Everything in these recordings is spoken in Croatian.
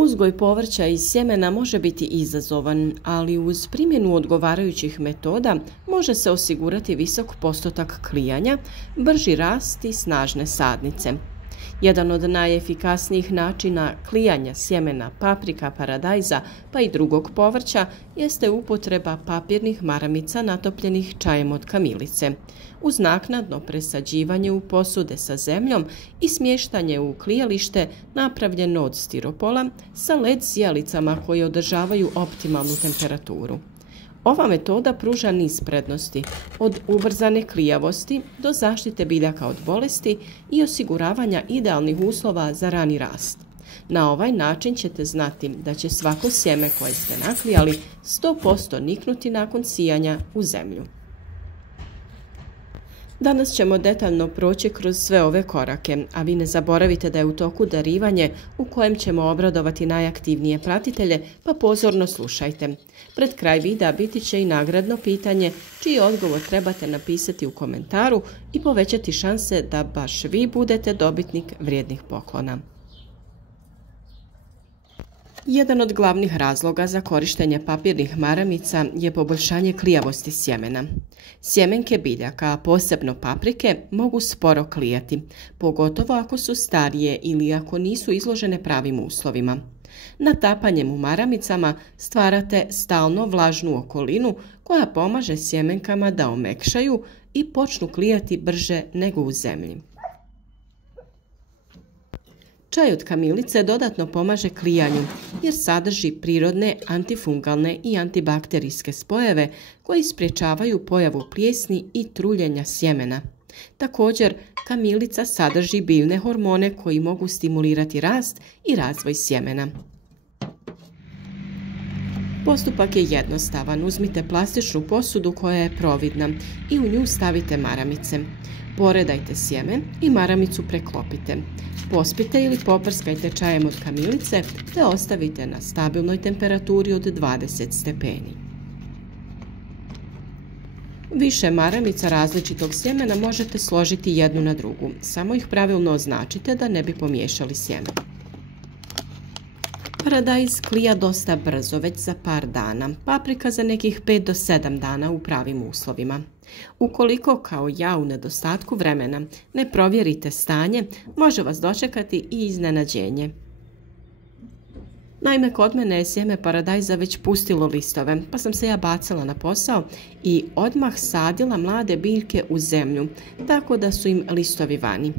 Uzgoj povrća iz sjemena može biti izazovan, ali uz primjenu odgovarajućih metoda može se osigurati visok postotak klijanja, brži rast i snažne sadnice. Jedan od najefikasnijih načina klijanja sjemena paprika, paradajza pa i drugog povrća jeste upotreba papirnih maramica natopljenih čajem od kamilice, uz naknadno presađivanje u posude sa zemljom i smještanje u klijalište napravljeno od stiropola sa led sjelicama koje održavaju optimalnu temperaturu. Ova metoda pruža niz prednosti, od ubrzane klijavosti do zaštite biljaka od bolesti i osiguravanja idealnih uslova za rani rast. Na ovaj način ćete znati da će svako sjeme koje ste naklijali 100% niknuti nakon sijanja u zemlju. Danas ćemo detaljno proći kroz sve ove korake, a vi ne zaboravite da je u toku darivanje u kojem ćemo obradovati najaktivnije pratitelje, pa pozorno slušajte. Pred kraj videa biti će i nagradno pitanje, čiji odgovor trebate napisati u komentaru i povećati šanse da baš vi budete dobitnik vrijednih poklona. Jedan od glavnih razloga za korištenje papirnih maramica je poboljšanje klijavosti sjemena. Sjemenke biljaka, a posebno paprike, mogu sporo klijati, pogotovo ako su starije ili ako nisu izložene pravim uslovima. Natapanjem u maramicama stvarate stalno vlažnu okolinu koja pomaže sjemenkama da omekšaju i počnu klijati brže nego u zemlji. Čaj od kamilice dodatno pomaže klijanju jer sadrži prirodne antifungalne i antibakterijske spojeve koji sprječavaju pojavu plijesni i truljenja sjemena. Također, kamilica sadrži biljne hormone koji mogu stimulirati rast i razvoj sjemena. Postupak je jednostavan. Uzmite plastičnu posudu koja je providna i u nju stavite maramice. Poredajte sjeme i maramicu preklopite. Pospite ili poprskajte čajem od kamilice te ostavite na stabilnoj temperaturi od 20 stepeni. Više maramica različitog sjemena možete složiti jednu na drugu, samo ih pravilno označite da ne bi pomiješali sjeme. Paradajz klija dosta brzo, već za par dana, paprika za nekih 5 do 7 dana u pravim uslovima. Ukoliko, kao ja, u nedostatku vremena ne provjerite stanje, može vas dočekati i iznenađenje. Naime, kod mene je sjeme paradajza već pustilo listove, pa sam se ja bacila na posao i odmah sadila mlade biljke u zemlju, tako da su im listovi vani.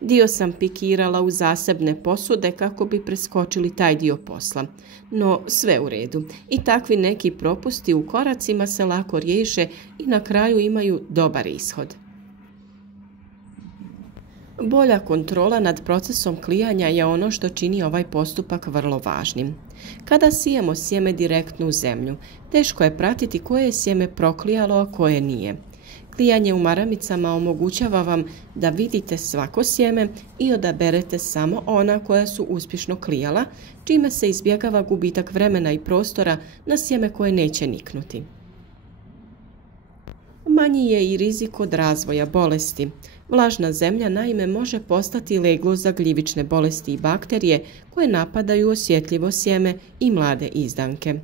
Dio sam pikirala u zasebne posude kako bi preskočili taj dio posla. No, sve u redu. I takvi neki propusti u koracima se lako riješe i na kraju imaju dobar ishod. Bolja kontrola nad procesom klijanja je ono što čini ovaj postupak vrlo važnim. Kada sijemo sjeme direktno u zemlju, teško je pratiti koje je sjeme proklijalo, a koje nije. Klijanje u maramicama omogućava vam da vidite svako sjeme i odaberete samo ona koja su uspješno klijala, čime se izbjegava gubitak vremena i prostora na sjeme koje neće niknuti. Manji je i rizik od razvoja bolesti. Vlažna zemlja naime može postati leglo za gljivične bolesti i bakterije koje napadaju osjetljivo sjeme i mlade izdanke.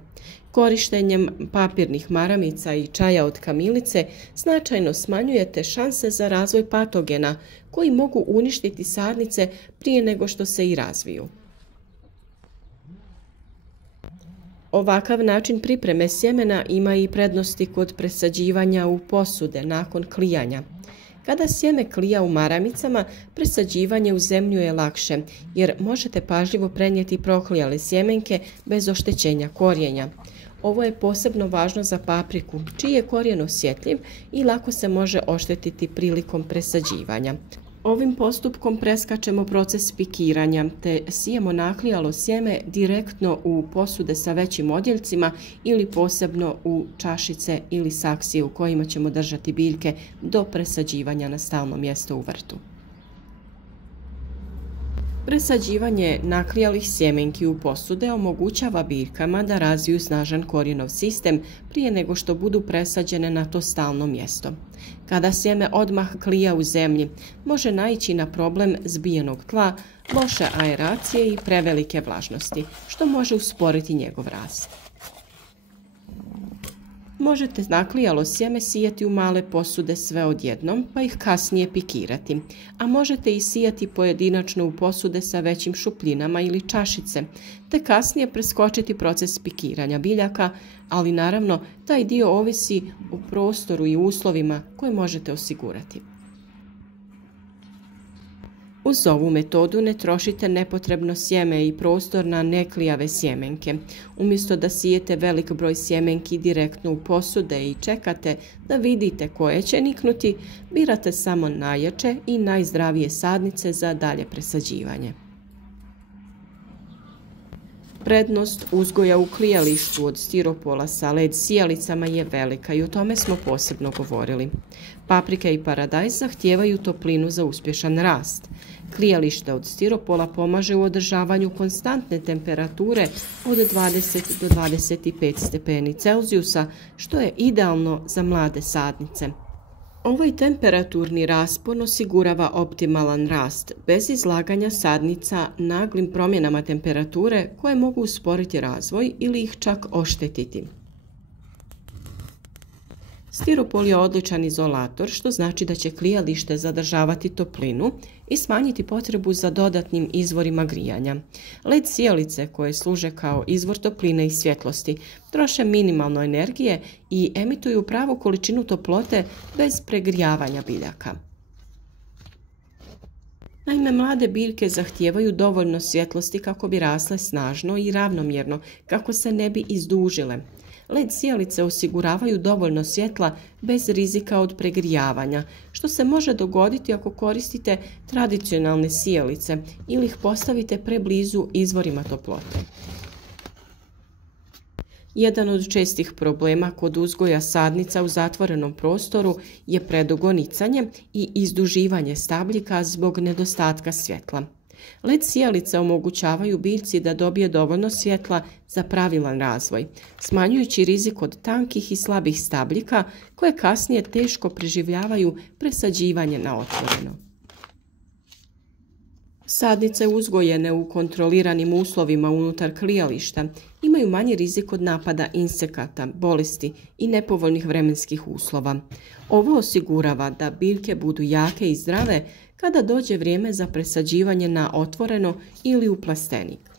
Korištenjem papirnih maramica i čaja od kamilice značajno smanjujete šanse za razvoj patogena koji mogu uništiti sadnice prije nego što se i razviju. Ovakav način pripreme sjemena ima i prednosti kod presađivanja u posude nakon klijanja. Kada sjeme klija u maramicama, presađivanje u zemlju je lakše, jer možete pažljivo prenijeti proklijale sjemenke bez oštećenja korijenja. Ovo je posebno važno za papriku, čiji je korijen osjetljiv i lako se može oštetiti prilikom presađivanja. Ovim postupkom preskačemo proces pikiranja te sijemo naklijalo sjeme direktno u posude sa većim odjeljcima ili posebno u čašice ili saksije u kojima ćemo držati biljke do presađivanja na stalno mjesto u vrtu. Presađivanje naklijalih sjemenki u posude omogućava biljkama da razviju snažan korijenov sistem prije nego što budu presađene na to stalno mjesto. Kada sjeme odmah klija u zemlji, može naići na problem zbijenog tla, loše aeracije i prevelike vlažnosti, što može usporiti njegov rast. Možete naklijalo sjeme sijati u male posude sve odjednom, pa ih kasnije pikirati, a možete i sijati pojedinačno u posude sa većim šupljinama ili čašice, te kasnije preskočiti proces pikiranja biljaka, ali naravno taj dio ovisi o prostoru i uslovima koje možete osigurati. Uz ovu metodu ne trošite nepotrebno sjeme i prostor na neklijave sjemenke. Umjesto da sijete velik broj sjemenki direktno u posude i čekate da vidite koje će niknuti, birate samo najjače i najzdravije sadnice za dalje presađivanje. Prednost uzgoja u klijalištu od stiropola sa led sijalicama je velika i o tome smo posebno govorili. Paprike i paradajz zahtijevaju toplinu za uspješan rast. Klijalište od stiropola pomaže u održavanju konstantne temperature od 20 do 25 stepeni Celzijusa, što je idealno za mlade sadnice. Ovaj temperaturni raspon osigurava optimalan rast, bez izlaganja sadnica naglim promjenama temperature koje mogu usporiti razvoj ili ih čak oštetiti. Stiropol je odličan izolator, što znači da će klijalište zadržavati toplinu i smanjiti potrebu za dodatnim izvorima grijanja. Led sijalice koje služe kao izvor topline i svjetlosti troše minimalno energije i emituju pravu količinu toplote bez pregrijavanja biljaka. Naime, mlade biljke zahtijevaju dovoljno svjetlosti kako bi rasle snažno i ravnomjerno, kako se ne bi izdužile. Led sijalice osiguravaju dovoljno svjetla bez rizika od pregrijavanja, što se može dogoditi ako koristite tradicionalne sijalice ili ih postavite preblizu izvorima toplote. Jedan od čestih problema kod uzgoja sadnica u zatvorenom prostoru je predugo nicanje i izduživanje stabljika zbog nedostatka svjetla. Led sijalice omogućavaju biljci da dobije dovoljno svjetla za pravilan razvoj, smanjujući rizik od tankih i slabih stabljika koje kasnije teško preživljavaju presađivanje na otvoreno. Sadnice uzgojene u kontroliranim uslovima unutar klijališta imaju manji rizik od napada insekata, bolesti i nepovoljnih vremenskih uslova. Ovo osigurava da biljke budu jake i zdrave kada dođe vrijeme za presađivanje na otvoreno ili u plastenik.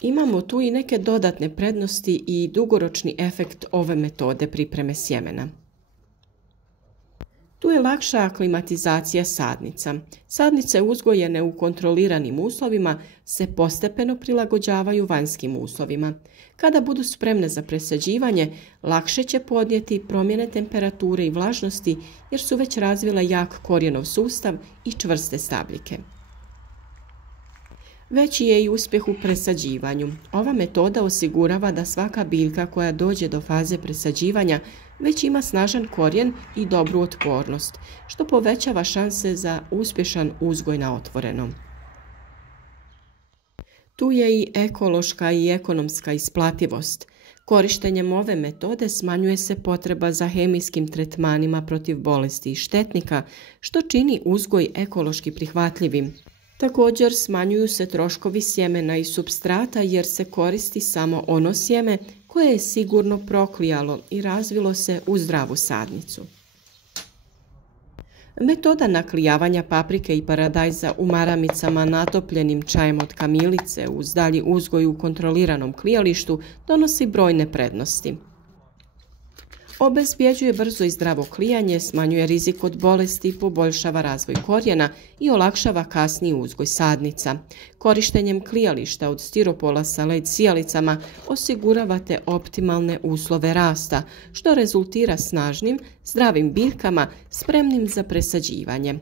Imamo tu i neke dodatne prednosti i dugoročni efekt ove metode pripreme sjemena. Tu je lakša aklimatizacija sadnica. Sadnice uzgojene u kontroliranim uslovima se postepeno prilagođavaju vanjskim uslovima. Kada budu spremne za presađivanje, lakše će podnijeti promjene temperature i vlažnosti jer su već razvile jak korijenov sustav i čvrste stabljike. Veći je i uspjeh u presađivanju. Ova metoda osigurava da svaka biljka koja dođe do faze presađivanja već ima snažan korijen i dobru otpornost, što povećava šanse za uspješan uzgoj na otvorenom. Tu je i ekološka i ekonomska isplativost. Korištenjem ove metode smanjuje se potreba za hemijskim tretmanima protiv bolesti i štetnika, što čini uzgoj ekološki prihvatljivim. Također smanjuju se troškovi sjemena i supstrata jer se koristi samo ono sjeme koje je sigurno proklijalo i razvilo se u zdravu sadnicu. Metoda naklijavanja paprike i paradajza u maramicama natopljenim čajem od kamilice uz dalji uzgoj u kontroliranom klijalištu donosi brojne prednosti. Obezbjeđuje brzo i zdravo klijanje, smanjuje rizik od bolesti, poboljšava razvoj korijena i olakšava kasniji uzgoj sadnica. Korištenjem klijališta od stiropola sa led sijalicama osiguravate optimalne uslove rasta, što rezultira snažnim, zdravim biljkama spremnim za presađivanje.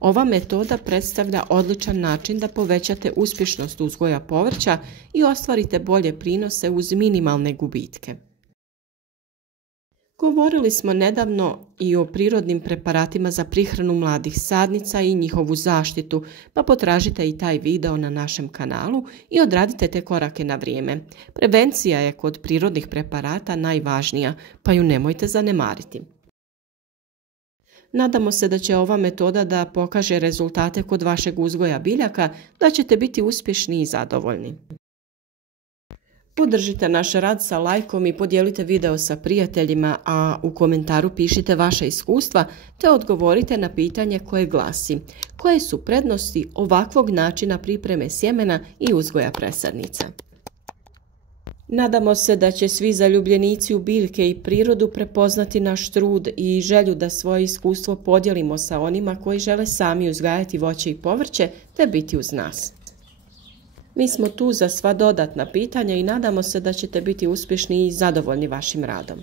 Ova metoda predstavlja odličan način da povećate uspješnost uzgoja povrća i ostvarite bolje prinose uz minimalne gubitke. Govorili smo nedavno i o prirodnim preparatima za prihranu mladih sadnica i njihovu zaštitu, pa potražite i taj video na našem kanalu i odradite te korake na vrijeme. Prevencija je kod prirodnih preparata najvažnija, pa ju nemojte zanemariti. Nadamo se da će ova metoda da pokaže rezultate kod vašeg uzgoja biljaka, da ćete biti uspješni i zadovoljni. Podržite naš rad sa lajkom i podijelite video sa prijateljima, a u komentaru pišite vaša iskustva te odgovorite na pitanje koje glasi: koje su prednosti ovakvog načina pripreme sjemena i uzgoja presadnica? Nadamo se da će svi zaljubljenici u biljke i prirodu prepoznati naš trud i želju da svoje iskustvo podijelimo sa onima koji žele sami uzgajati voće i povrće te biti uz nas. Mi smo tu za sva dodatna pitanja i nadamo se da ćete biti uspješni i zadovoljni vašim radom.